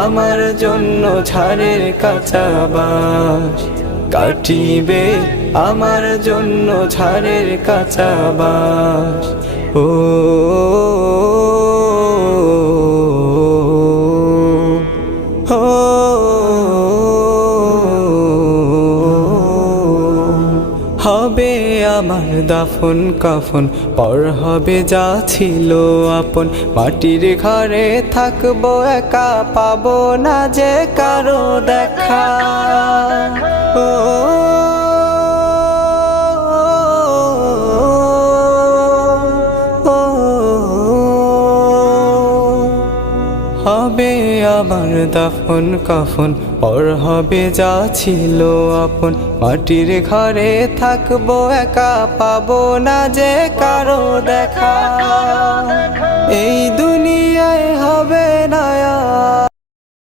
আমার জন্য ঝাড়ের কাঁচা বাঁশ, কাটিবে আমার জন্য ঝাড়ের কাঁচা বাঁশ। ও হবে আমার দাফন কাফন, পর হবে যা ছিল আপন। মাটির ঘরে থাকবো একা, পাবো না যে কারো দেখা। ও হবে আমার দাফন কাফন, পর হবে যা ছিল আপন। মাটির ঘরে থাকবো একা, পাবো না যে কারো দেখা। এই দুনিয়ায় হবে না।